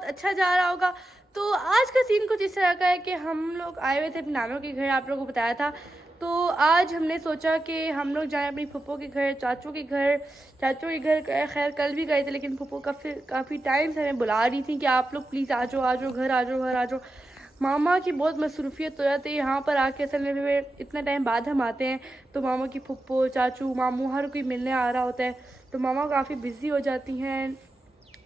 बहुत अच्छा जा रहा होगा। तो आज का सीन कुछ इस तरह का है कि हम लोग आए हुए थे अपने नानों के घर, आप लोगों को बताया था। तो आज हमने सोचा कि हम लोग जाएं अपनी फूफो के घर, चाचू के घर। चाचू के घर खैर कल भी गए थे, लेकिन फूफो काफ़ी टाइम से हमें बुला रही थी कि आप लोग प्लीज़ आ जाओ घर आ जाओ। मामा की बहुत मसरूफियत हो जाती है यहाँ पर आके। असल में इतना टाइम बाद हम आते हैं तो मामा की फुप्पो चाचू मामू हर कोई मिलने आ रहा होता है, तो मामा काफ़ी बिज़ी हो जाती हैं।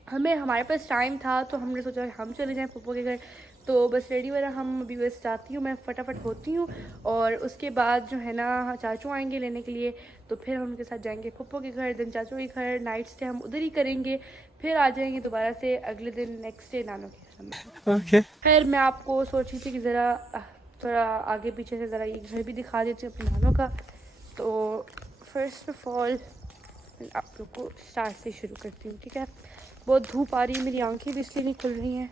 हमारे पास टाइम था तो हमने सोचा हम चले जाएं फुप्पो के घर। तो बस रेडी वगैरह हम अभी बस जाती हूँ, मैं फटाफट होती हूँ और उसके बाद जो है ना चाचू आएंगे लेने के लिए। तो फिर हम उनके साथ जाएंगे फुप्पो के घर, दिन चाचू के घर, नाइट स्टे हम उधर ही करेंगे। फिर आ जाएंगे दोबारा से अगले दिन नेक्स्ट डे नानों के घर। ओके फिर मैं आपको सोची थी कि ज़रा थोड़ा आगे पीछे से ज़रा ये घर भी दिखा देती हूँ अपने नानों का। तो फर्स्ट ऑफ ऑल आप लोग को स्टार्ट से शुरू करती हूँ, ठीक है। बहुत धूप आ रही है, मेरी आंखें भी इसलिए नहीं खुल रही हैं।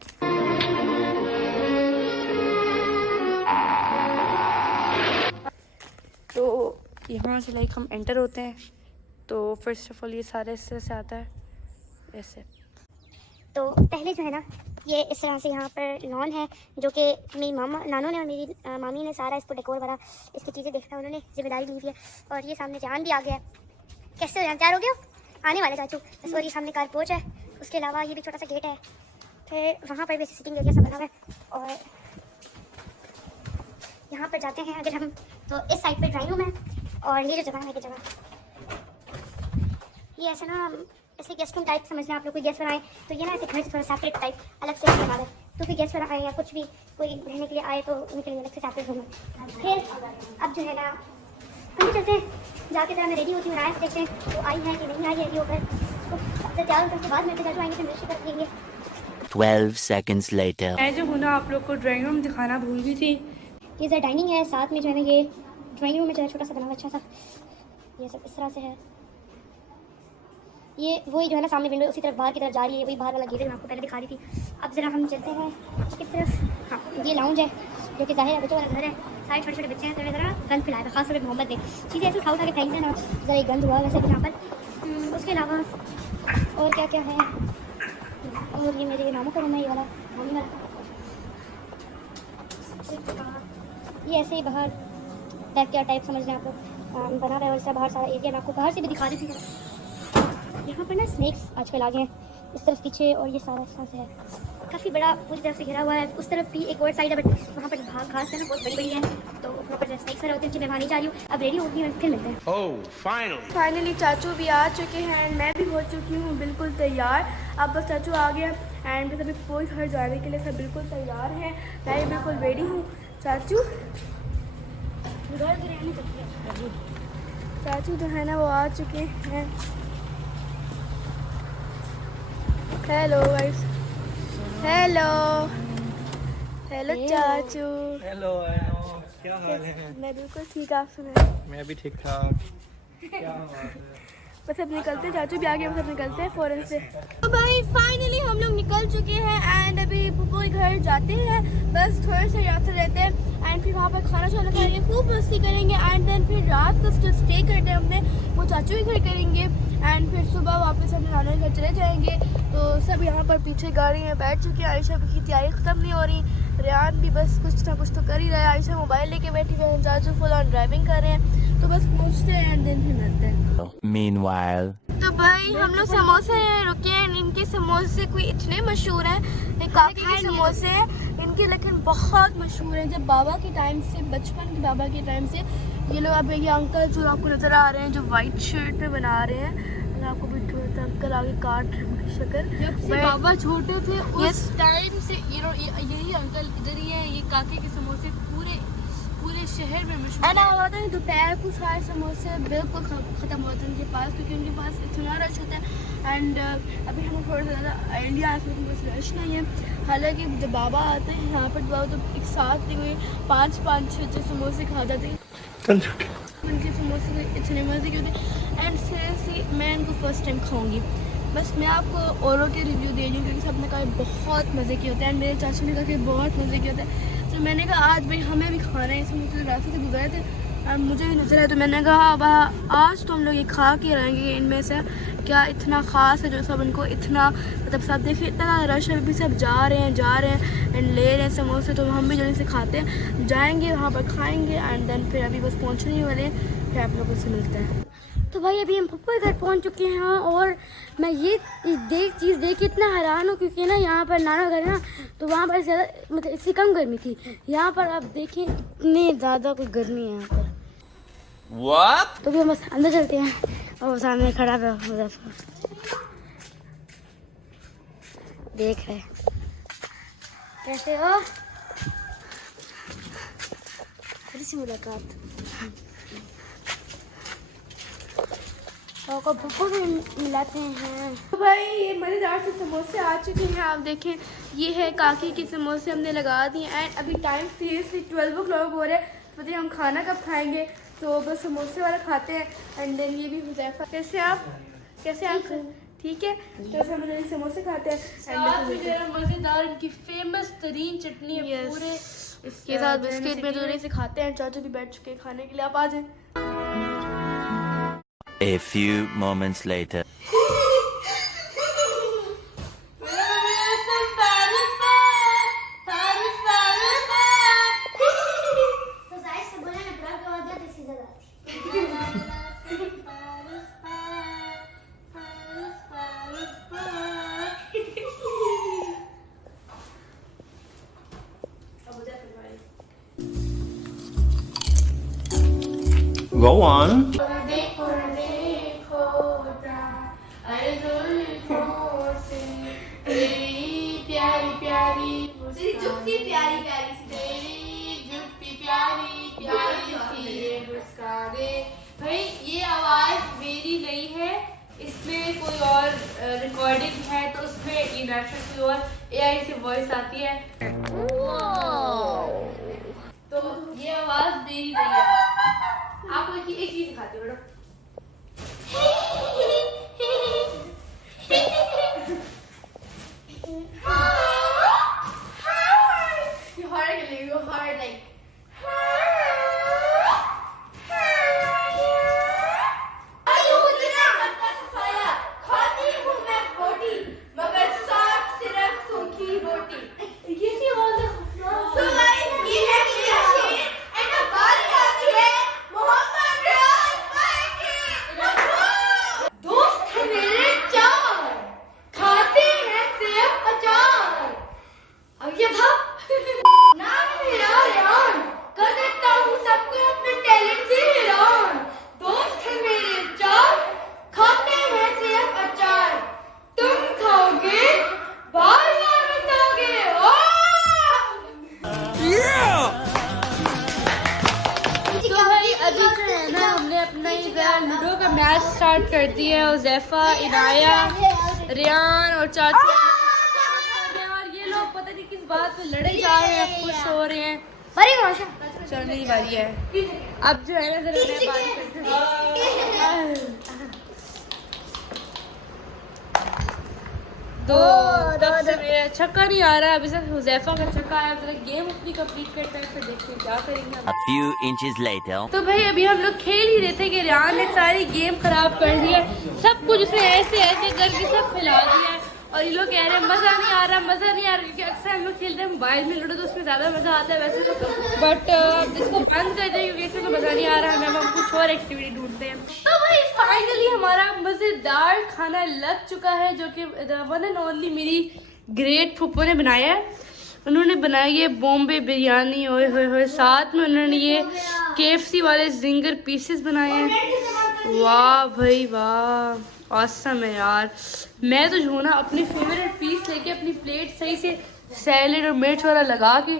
तो यहाँ से लाइक हम एंटर होते हैं तो फर्स्ट ऑफ ऑल ये सारे इस तरह से आता है ऐसे। तो पहले जो है ना ये इस तरह से यहाँ पर लॉन है जो कि मेरी नानों ने और मेरी मामी ने सारा इसको डेकोर वाला इसकी चीज़ें देखना उन्होंने जिम्मेदारी ली हुई है। और ये सामने जान भी आ गया है। कैसे हो जान, तैयार हो गया आने वाले चाचू बस। और ये सामने कार पोच है, उसके अलावा ये भी छोटा सा गेट है। फिर वहाँ पर भी सिटिंग एरिया सा बना हुआ है। और यहाँ पर जाते हैं अगर हम तो इस साइड पर ड्राइंग रूम है और ये जो जगह है ये जगह ये ऐसे ना ऐसे गेस्ट रूम टाइप समझना। आप लोग कोई गेस्ट बनाए तो ये ना ऐसे घर से थोड़ा सेपरेट टाइप अलग से बना है। तो कोई गेस्ट बना आए या कुछ भी कोई रहने के लिए आए तो उनके लिए अलग से सेपरेट रूम है। फिर अब जो है ना हम चलते हैं जाके जरा मैं रेडी होती हूँ, राय से देखते हैं वो आई है कि नहीं आई है रेडी होकर। तो तैयार होकर बाद में चाचू आएंगे फिर मिर्ची कर देंगे। 12 seconds later. मैं जो हूँ ना आप लोग को ड्राइंग रूम दिखाना भूल गई थी। ये जरा डाइनिंग है, साथ में जो है ना ये ड्राइंग रूम में जो है छोटा सा बना हुआ अच्छा सा, ये सब इस तरह से है। ये वही जो है ना सामने विंडो उसी तरफ बाहर की तरफ जा रही है, वही बाहर वाला गेट है मैं आपको पहले दिखा रही थी। अब ज़रा हम चलते हैं किस तरफ। हाँ ये लाउंज है जो कि ज़ाहिर है बच्चों वाला घर है, सारे छोटे छोटे बच्चे हैं। तो ज़रा गंद फैलाया था खासतौर पर मोहम्मद ने चीज़ें ऐसे उठा के फेंक देना, ज़रा ये गंद हुआ वैसे भी यहाँ पर। उसके अलावा और क्या क्या है, और ये मेरे मामू का रूम है, ये वाला मामी वाला। ये ऐसे ही बाहर बैकयार्ड टाइप समझ लें आप लोग बना हुआ है। और इसका बाहर सारा एरिया मैं आपको बाहर से भी दिखा देती हूँ। यहाँ पर ना स्नैक्स आजकल आ गए हैं इस तरफ पीछे, और ये सारा इस तरह से है काफ़ी बड़ा पूरी तरफ से घिरा हुआ है। उस तरफ भी एक और साइड है बट वहाँ पर घास है ना बहुत बड़ी बड़ी है, तो वहाँ पर स्नैक्स वगैरह होते हैं। मैं वहाँ नहीं जा रही हूँ, अब रेडी होगी फिर मिलते हैं। फाइनली चाचू भी आ चुके हैं एंड मैं भी हो चुकी हूँ बिल्कुल तैयार। अब बस चाचू आ गया एंड बस अभी कोई घर जाने के लिए सब बिल्कुल तैयार हैं, मैं भी बिल्कुल रेडी हूँ। चाचू जो है ना वो आ चुके हैं। हेलो गाइस, हेलो चाचू। हेलो क्या हाल है? मैं बिल्कुल ठीक, आप सुनाए? मैं भी ठीक ठाक। क्या बात है? बस अब निकलते हैं, चाचू भी आ गए, बस अब निकलते हैं फ़ौरन से। तो भाई फाइनली हम लोग निकल चुके हैं एंड अभी फूफो के घर जाते हैं। बस थोड़े से रास्ते रहते हैं एंड फिर वहाँ पर खाना खाएंगे, खूब मस्ती करेंगे एंड देन फिर रात को स्टे करते हैं अपने वो चाचू के घर करेंगे एंड फिर सुबह वापस अपने नाना के घर चले जाएंगे। तो सब यहाँ पर पीछे गाड़ी में बैठ चुके हैं। आयशा की तैयारी ख़त्म नहीं हो रही, रियान भी बस कुछ ना कुछ तो कर ही रहा है। आयशा मोबाइल लेके बैठी हुई है, चाचू फुल ऑन ड्राइविंग कर रहे हैं। तो बस पहुँचते हैं एंड देन फिर मिलते हैं। Meanwhile. तो भाई हम लोग समोसे रुके हैं, इनके समोसे कोई इतने मशहूर हैं, काकी के समोसे हैं इनके, लेकिन बहुत मशहूर हैं। जब बाबा के टाइम से, बचपन के बाबा के टाइम से ये लोग, अब ये अंकल जो आपको नज़र आ रहे हैं जो वाइट शर्ट में बना रहे हैं, मैं आपको भी थोड़ा अंकल आगे काट शक्ल। जब से बाबा छोटे थे उस टाइम से यही अंकल इधर ही है। ये काकी के समोसे पूरे शहर में मशहूर है। होता है दोपहर को सारे समोसे बिल्कुल ख़त्म होते हैं उनके पास, क्योंकि उनके पास इतना रश होता है। एंड अभी हम थोड़ा सा ज़्यादा आइडिया है, बस रश नहीं है। हालांकि जब बाबा आते हैं यहाँ पर बाबा तो एक साथ ही कोई 5-6 समोसे खा जाते हैं। उनके समोसे इतने मज़े के होते हैं एंड सीरियसली मैं इनको फर्स्ट टाइम खाऊँगी। बस मैं आपको औरों के रिव्यू दे रही हूँ क्योंकि सबने कहा बहुत मज़े के होते हैं। मेरे चाचू ने कहा कि बहुत मज़े के होते हैं, तो मैंने कहा आज भाई हमें भी खाना है। इसमें मुझे रास्ते से गुजरे थे और मुझे भी नजर है, तो मैंने कहा अब आज तो हम लोग ये खा के रहेंगे। इनमें से क्या इतना ख़ास है जो सब इनको इतना, मतलब सब देखिए इतना रश है, अभी सब जा रहे हैं एंड ले रहे हैं समोसे। तो हम भी जल्दी से खाते हैं, जाएंगे वहाँ पर खाएंगे एंड देन फिर अभी बस पहुँचने ही वाले हैं, फिर आप लोगों से मिलते हैं। तो भाई अभी हम पप्पू के घर पहुंच चुके हैं और मैं ये चीज़ देख के इतना हैरान हूँ, क्योंकि ना यहाँ पर नाना घर है ना, तो वहाँ पर ज़्यादा मतलब इससे कम गर्मी थी। यहाँ पर आप देखें इतनी ज़्यादा कोई गर्मी है यहाँ पर। What? तो भी हम बस अंदर चलते हैं और सामने खड़ा है मुजफ्फर, देख रहे कैसे हो, थोड़ी सी मुलाकात को पप्पू भी मिलाते हैं। तो भाई ये मज़ेदार से समोसे आ चुके हैं, आप देखें ये है काकी के समोसे हमने लगा दिए एंड अभी टाइम सीरियसली 12 o'clock हो रहा है। तो बताइए हम खाना कब खाएंगे, तो बस समोसे वाला खाते हैं एंड देन ये भी हुज़ैफा। कैसे आप ठीक है, तो फिर हम जल्दी समोसे खाते हैं एंड मज़ेदार इनकी फेमस तरीन चटनी है पूरे इसके साथ बिस्किट में थोड़ी से खाते हैं। चाचू भी बैठ चुके हैं खाने के लिए, आप आ जाएं। A few moments later. Go on. भाई ये आवाज मेरी नहीं है, इसमें कोई और रिकॉर्डिंग है, तो उसमें ये नेचुरल कोई और एआई से वॉइस आती है। तो ये आवाज मेरी नहीं है। आपको एक चीज दिखाती हूँ मैडम। लूडो का मैच स्टार्ट कर दिया है। हुज़ैफा, इनाया, रियान और चाची और ये लोग पता नहीं किस बात पे लड़े जा रहे हैं, खुश हो रहे हैं। चलने की बारी है अब, जो है ना जरा बात करते तो तब से मेरा छक्का नहीं आ रहा है, अभी तक हुज़ैफा का छक्का आया। जरा गेम अपनी कंप्लीट करते हैं, फिर देखते हैं क्या करेंगे। A few inches later. तो भाई अभी हम लोग खेल ही रहे थे कि रियान ने सारी गेम खराब कर दी है, सब कुछ उसने ऐसे करके सब खिला दिया है और ये लोग कह रहे हैं मज़ा नहीं आ रहा, क्योंकि अक्सर हम लोग खेलते हैं मोबाइल में लूडो, तो उसमें ज़्यादा मज़ा आता है वैसे तो, बट इसको बंद कर दें क्योंकि इसमें तो मज़ा नहीं आ रहा है। हम कुछ और एक्टिविटी ढूंढते हैं। तो भाई फाइनली हमारा मज़ेदार खाना लग चुका है, जो कि वन एंड ओनली मेरी ग्रेट फूफो ने बनाया है। उन्होंने बनाई है बॉम्बे बिरयानी, ओए होए होए, साथ में उन्होंने ये KFC वाले जिंगर पीसेस बनाए हैं। वाह भाई वाह, ऑसम है यार। मैं तो जो ना अपने फेवरेट पीस लेके अपनी प्लेट सही से सैलेड और मिर्च वाला लगा के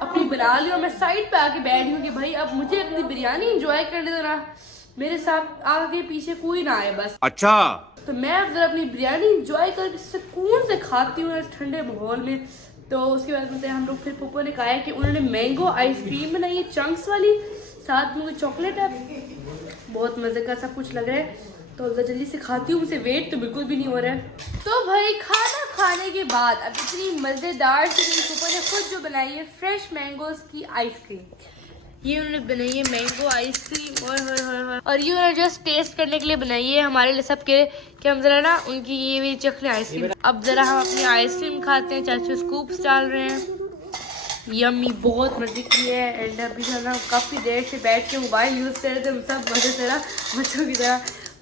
अपनी बना ली, और मैं साइड पे आके बैठ गई कि भाई अब मुझे अपनी बिरयानी एंजॉय करने दो ना, मेरे साथ आगे पीछे कोई ना आए बस। अच्छा, तो मैं अब जरा अपनी बिरयानी एंजॉय करके सुकून से खाती हूँ इस ठंडे माहौल में। तो उसके बाद मतलब हम लोग फिर पप्पू ने कहा है कि उन्होंने मैंगो आइसक्रीम बनाई है चंक्स वाली, साथ में चॉकलेट है, बहुत मज़े का सब कुछ लग रहा है। तो जल्दी से खाती हूँ, मुझे वेट तो बिल्कुल भी नहीं हो रहा है। तो भाई खाना खाने के बाद अब इतनी मज़ेदार से मेरी पप्पू ने खुद जो बनाई है फ्रेश मैंगोज़ की आइसक्रीम, ये उन्होंने बनाई है मैंगो आइसक्रीम और ये उन्होंने जस्ट टेस्ट करने के लिए बनाई है हमारे लिए सब के कि हम जरा ना उनकी ये भी चखने आइसक्रीम। अब जरा हम अपनी आइसक्रीम खाते हैं। चाचू स्कूप्स डाल रहे हैं। यम्मी, बहुत मजे की है। एंड अभी जो है ना काफ़ी देर से बैठ के मोबाइल यूज़ कर रहे थे हम सब मजे से ना बच्चों की तरह।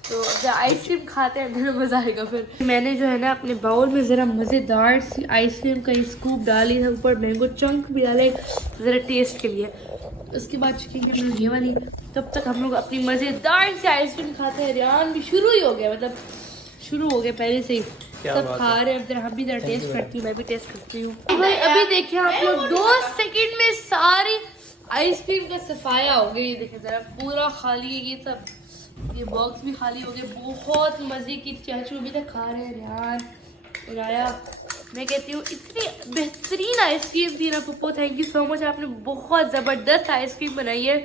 तो अब जरा आइसक्रीम खाते हैं फिर मज़ा आएगा। फिर मैंने जो है ना अपने बाउल में ज़रा मज़ेदार सी आइसक्रीम का स्कूप डाली है, ऊपर मैंगो चंक भी डाले ज़रा टेस्ट के लिए। उसके बाद चखेंगे हम लोग ये वाली। तब तक हम लोग अपनी मज़ेदार सी आइसक्रीम खाते हैं। रियान भी शुरू ही हो गया, मतलब शुरू हो गया पहले से ही, सब खा रहे हैं। अब जरा हम भी जरा टेस्ट करती हूँ, मैं भी टेस्ट करती हूँ। भाई अभी देखिए आप लोग 2 सेकंड में सारी आइसक्रीम का सफाया हो गया। ये देखिए जरा पूरा खाली है, ये सब ये बॉक्स भी खाली हो गए। बहुत मज़े की चाचू अभी तक खा रहे हैं। रियान उराया, मैं कहती हूँ इतनी बेहतरीन आइसक्रीम थी ना Pappu, thank you so much, आपने बहुत ज़बरदस्त आइसक्रीम बनाई है।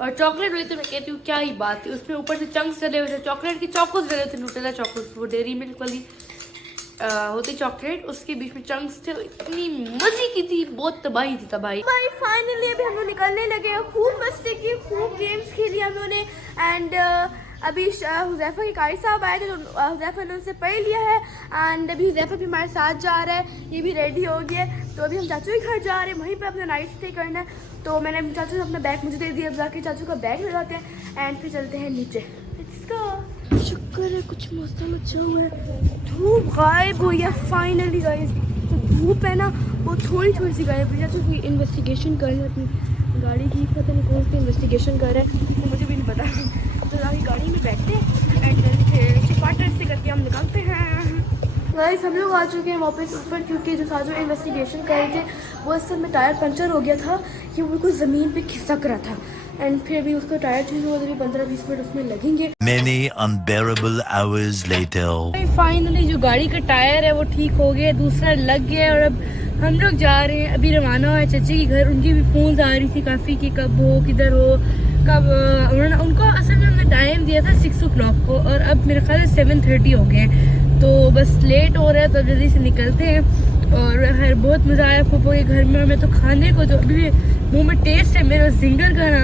और चॉकलेट वाली तो मैं कहती हूँ क्या ही बात है, उसमें ऊपर से चंक्स डले हुए थे, चॉकलेट की चॉकोस डले थे, न्यूटेला चॉकोस, वो डेयरी मिल्क वाली होती चॉकलेट, उसके बीच में चंक्स थे। इतनी मजे की थी, बहुत तबाही थी तबाही। भाई फाइनली अभी हम लोग निकलने लगे, खूब मस्ती की, खूब गेम्स खेली हम लोगों ने। एंड अभी हुज़ैफा के कारी साहब आए थे तो हुज़ैफा ने उनसे पढ़ लिया है। एंड अभी हुज़ैफा भी हमारे साथ जा रहा है, ये भी रेडी हो गया। तो अभी हम चाचू के घर जा रहे हैं, वहीं पर अपना नाइट स्टे करना है। तो मैंने अपने चाचू से अपना बैग मुझे दे दिया, अब जाके चाचू का बैग लगाते हैं एंड फिर चलते हैं नीचे। शुक्र है कुछ मौसम अच्छा हुआ है, धूप गायब हुई है फाइनली गाइस। तो धूप है ना वो थोड़ी थोड़ी सी गायब हुई है। चाचू की इन्वेस्टिगेशन कर रहे हैं अपनी गाड़ी की, पता नहीं कौन सी इन्वेस्टिगेशन कर रहे हैं, तो मुझे भी नहीं पता। तो जाके गाड़ी में बैठते हैं एंड फिर चिपाटर से करके हम निकलते हैं। गाइस हम लोग आ चुके हैं वापस ऊपर, क्योंकि जो साजो इन्वेस्टिगेशन कर रहे थे वो असल में टायर पंचर हो गया था कि वो बिल्कुल ज़मीन पे खिसक रहा था। एंड फिर भी उसका टायर चेंज हुआ, अभी 15-20 मिनट उसमें लगेंगे। Many unbearable hours later. Finally जो गाड़ी का टायर है वो ठीक हो गया, दूसरा लग गया और अब हम लोग जा रहे हैं। अभी रवाना हुआ है चचे के घर, उनकी भी फोन आ रही थी काफ़ी कि कब हो, किधर हो, कब। उन्होंने उनको असल में हमने टाइम दिया था 6 o'clock को और अब मेरे ख्याल से 7:30 हो गए, तो बस लेट हो रहा है तो जल्दी से निकलते हैं। और खैर बहुत मज़ा आया पप्पू के घर में। और मैं तो खाने को जो अभी भी मुँह में टेस्ट है मेरा जिंगर का ना,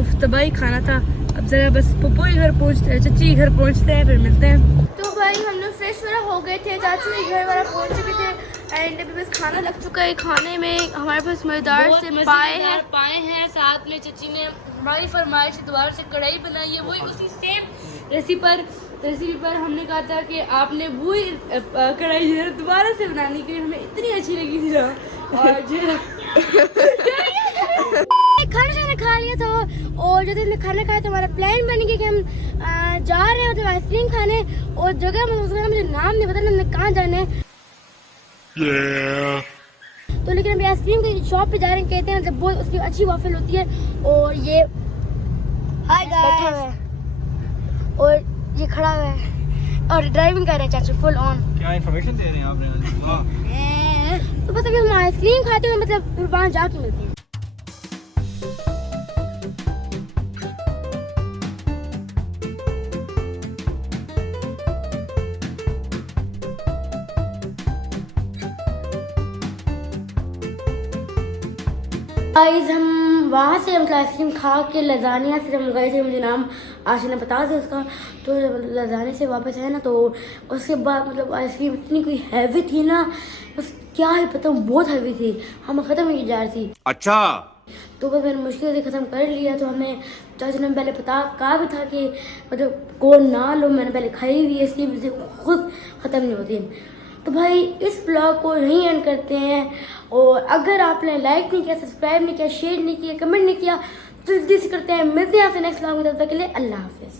उफ तबाही खाना था। अब ज़रा बस पप्पू के घर पहुँचते हैं, चची के घर पहुँचते हैं, फिर मिलते हैं। तो भाई हम लोग फ्रेश वगैरह हो गए थे, चाचू के घर वाला पहुँच चुके थे एंड अभी बस खाना लग चुका है। खाने में हमारे पास मज़ेदार से पाए हैं, साथ में चची ने हमारी फरमाइश दोबारा से कढ़ाई बनाई है, वही उसी सेम रेसिपी पर हमने कहा था कि आपने वही कढ़ाई जो है दोबारा से बनानी, क्योंकि हमें इतनी अच्छी लगी थी ना। और जो खाना खा लिया था और जब हमने खाना खाया तो हमारा प्लान बन गया कि हम जा रहे हैं तो आइसक्रीम खाने, और जगह मुझे नाम नहीं पता हमने कहाँ जाना है। तो लेकिन हम आइसक्रीम की शॉप पे जा रहे हैं, कहते हैं जब बहुत उसकी अच्छी वॉफल होती है। और ये हाय गाइस, और ये खड़ा हुआ है और ड्राइविंग कर रहे हैं चाचू फुल ऑन। क्या इन्फॉर्मेशन दे रहे हैं आपने? तो बस अभी हम आइसक्रीम खाते हैं, मतलब फिर वहाँ जाके मिलते हैं। गाइस हम वहाँ से हम आइसक्रीम खा के लजानिया से हम गए थे, मुझे नाम आशी ने बता दिया उसका। तो लजाने से वापस आए ना, तो उसके बाद मतलब आइसक्रीम इतनी कोई हैवी थी ना, बस क्या ही पता, बहुत हैवी थी, हम ख़त्म ही जा रही थी। अच्छा तो बस मैंने मुश्किल से ख़त्म कर लिया। तो हमें चाचा ने पहले कहा भी था कि मतलब कौन ना लो, मैंने पहले खाई हुई है इसलिए मुझे खुद ख़त्म नहीं होती। तो भाई इस ब्लॉग को यहीं एंड करते हैं, और अगर आपने लाइक नहीं किया, सब्सक्राइब नहीं किया, शेयर नहीं किया, कमेंट नहीं किया, तो जल्दी से करते हैं। मिलते हैं आपसे नेक्स्ट ब्लॉग में, तब तक के लिए अल्लाह हाफिज़।